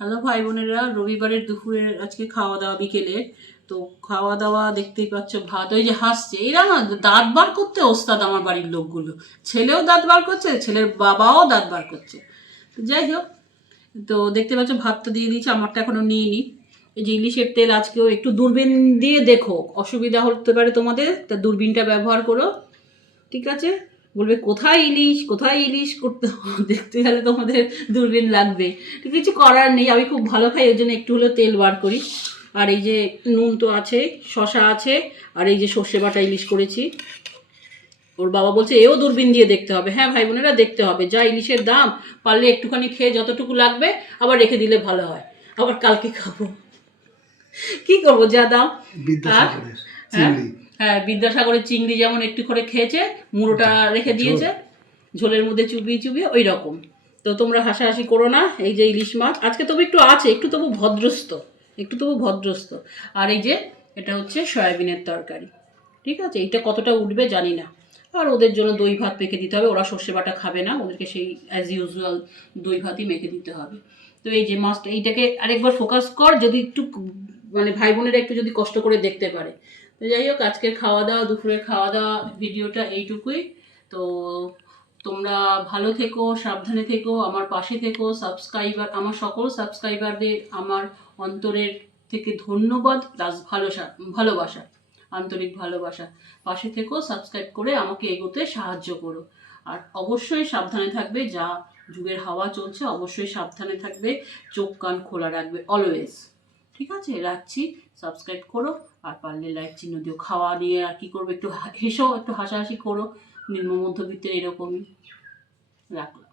Hello ভাই বোনেরা, রবিবারের দুপুরের আজকে খাওয়া দাওয়া বিকেলে। তো খাওয়া দাওয়া দেখতেই পাচ্ছ, ভাত ওই যে হাসছে এরা না, দাঁত বার করতে ওস্তাদ আমার বাড়ির লোকগুলো। ছেলেও দাঁত বার করছে, ছেলের বাবাও দাঁত বার করছে। তো যাই হোক, তো দেখতে পাচ্ছ ভাত তো দিয়ে দিয়েছি, আমারটা এখনো নিইনি। এই যে ইলিশের তেল আজকেও একটু দূরবীন দিয়ে দেখো, অসুবিধা হতে পারে তোমাদের, তা দূরবীনটা ব্যবহার করো, ঠিক আছে? বলবে কোথায় ইলিশ কোথায় ইলিশ করতে দেখতে গেলে তোমাদের দূরবীন লাগবে। তো কিছু করার নেই, আমি খুব ভালো খাই, ওই জন্য একটু হলেও তেল বার করি। আর এই যে নুন তো আছে, শশা আছে, আর এই যে সর্ষে বাটা ইলিশ করেছি। ওর বাবা বলছে এও দূরবীন দিয়ে দেখতে হবে। হ্যাঁ ভাই বোনেরা, দেখতে হবে। যা ইলিশের দাম, পারলে একটুখানি খেয়ে যতটুকু লাগবে আবার রেখে দিলে ভালো হয়, আবার কালকে খাবো। কি করবো, যা দাম। হ্যাঁ হ্যাঁ, বিদ্যাসাগরের চিংড়ি যেমন একটু করে খেয়েছে, মুড়োটা রেখে দিয়েছে ঝোলের মধ্যে চুবিয়ে চুবিয়ে, ওই রকম। তো তোমরা হাসাহাসি করো না। এই যে ইলিশ মাছ আজকে তবু একটু আছে, একটু তবু ভদ্রস্ত, একটু তবু ভদ্রস্ত। আর এই যে এটা হচ্ছে সয়াবিনের তরকারি, ঠিক আছে? এইটা কতটা উঠবে জানি না। আর ওদের জন্য দই ভাত মেখে দিতে হবে, ওরা সর্ষে বাটা খাবে না, ওদেরকে সেই অ্যাজ ইউজুয়াল দই ভাতই মেখে দিতে হবে। তো এই যে মাছটা, এইটাকে আরেকবার ফোকাস কর, যদি একটু মানে ভাই বোনেরা একটু যদি কষ্ট করে দেখতে পারে। তো যাই হোক, আজকের খাওয়া দাওয়া, দুপুরের খাওয়া দাওয়া ভিডিওটা এইটুকুই। তো তোমরা ভালো থেকো, সাবধানে থেকো, আমার পাশে থেকো। সাবস্ক্রাইবার, আমার সকল সাবস্ক্রাইবারদের আমার অন্তরের থেকে ধন্যবাদ প্লাস ভালোবাসা, আন্তরিক ভালোবাসা। পাশে থেকো, সাবস্ক্রাইব করে আমাকে এগোতে সাহায্য করো। আর অবশ্যই সাবধানে থাকবে, যা যুগের হাওয়া চলছে, অবশ্যই সাবধানে থাকবে, চোখ কান খোলা রাখবে অলওয়েজ। ঠিক আছে, রাখছি। সাবস্ক্রাইব করো, আর পারলে লাইক চিহ্ন দিও। খাওয়া নিয়ে আর কি করবো, একটু হেসো, একটু হাসাহাসি করো, নিম্ন মধ্যবিত্তের এরকমই। রাখলাম।